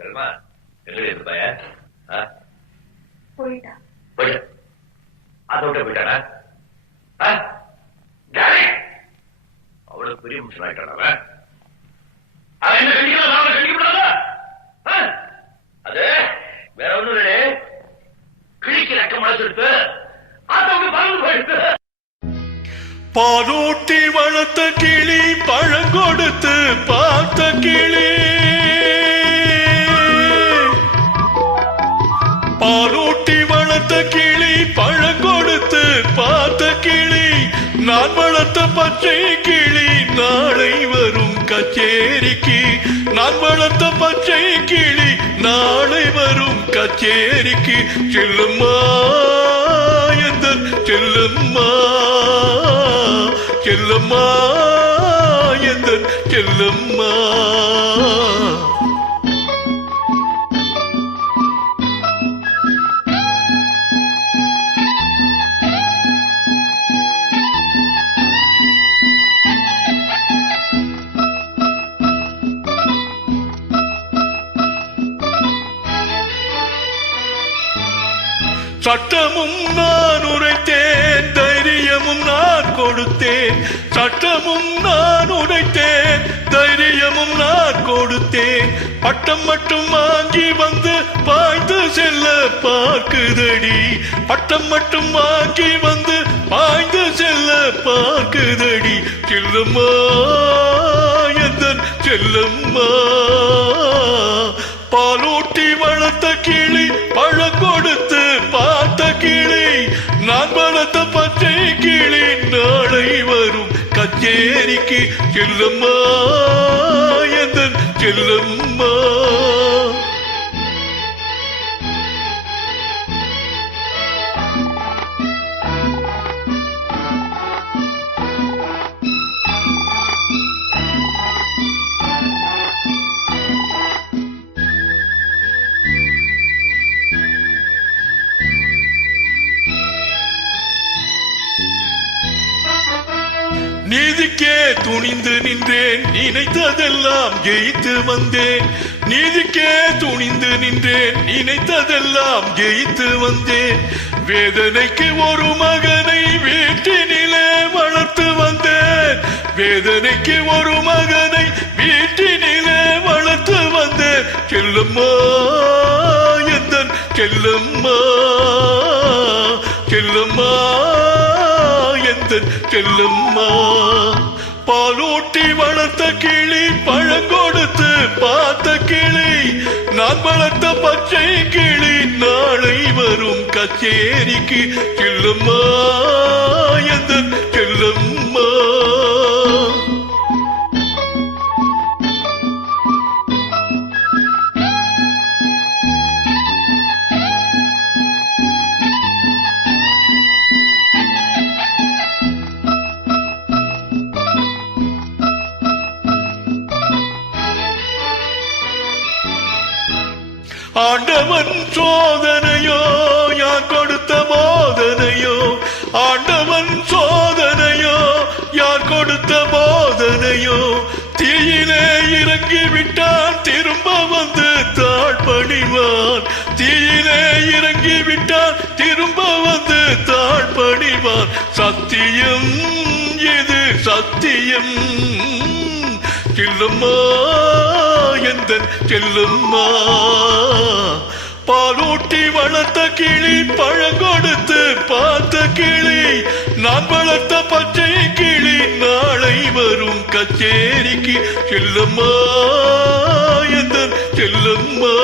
செல்மா எங்க இருந்து பையன் போயிட்டா போயிட்ட அதை விட்ட போயிட்டானா அவ்வளவு பெரிய மிஷன் ஆயிட்டான அவன் என்ன கண்டிக்கலாம் கண்டிக்கப்படாதா அது வேற ஒண்ணும் இல்லே கிழிக்கிற அக்க மனசு எடுத்து அதை பறந்து போயிடுத்து பாலூட்டி வளர்த்த கிளி பழங்கொடுத்து பார்த்த கிளி பாலூட்டி வளர்த்த கிளி பழங்கொடுத்து பார்த்த கிளி நான் வளர்த்த பச்சை கிளி நாளை வரும் கச்சேரிக்கு நான் வளர்த்த பச்சை கிளி நாளை வரும் கச்சேரிக்கு செல்லும்மா எந்தன் செல்லும்மா செல்லம்மா எந்தன் செல்லம்மா சட்டமும் நான் உரைத்தேன் தைரியமும் நான் கொடுத்தேன் சட்டமும் நான் உரைத்தேன் தைரியமும் நான் கொடுத்தேன் பட்டம் மட்டும் வாங்கி வந்து பாய்ந்து செல்ல பார்க்குதடி பட்டம் மட்டும் வாங்கி வந்து பாய்ந்து செல்ல பார்க்குதடி செல்லம்மா எந்தன் செல்லம்மா பாலூட்டி வளர்த்த கிளி பழம் கொடுத்து பார்த்த கிளி நான் வளர்த்த பச்சை கிளி நாளை வரும் கச்சேரிக்கு செல்லம்மா எந்தன் செல்லம்மா நீதிக்கே துணிந்து நின்றேன் நினைத்ததெல்லாம் ஜெயித்து வந்தேன் நீதிக்கே துணிந்து நின்றேன் நினைத்ததெல்லாம் ஜெயித்து வந்தேன் வேதனைக்கு ஒரு மகனை வீட்டினிலே வளர்த்து வந்தேன் வேதனைக்கு ஒரு மகனை வீட்டினிலே வளர்த்து வந்தேன் செல்லம்மா எந்தன் செல்லம்மா செல்லம்மா செல்லம்மா பாலூட்டி வளர்த்த கிளி பழங்கொடுத்து பார்த்த கிளி நான் வளர்த்த பச்சை கிளி நாளை வரும் கச்சேரிக்கு செல்லம்மா எந்தன் செல்லம்மா ஆண்டவன் சோதனையோ யார் கொடுத்த போதனையோ ஆண்டவன் சோதனையோ யார் கொடுத்த போதனையோ தீயிலே இறங்கி விட்டான் திரும்ப வந்து தாழ்பணிவான் தீயிலே இறங்கி விட்டான் திரும்ப வந்து தாழ்பணிவான் சத்தியம் இது சத்தியம் செல்லம்மா எந்தன் செல்லம்மா பாலூட்டி வளர்த்த கிளி பழங்கொடுத்து பார்த்த கிளி நான் வளர்த்த பச்சை கிளி நாளை வரும் கச்சேரிக்கு செல்லம்மா எந்தன் செல்லம்மா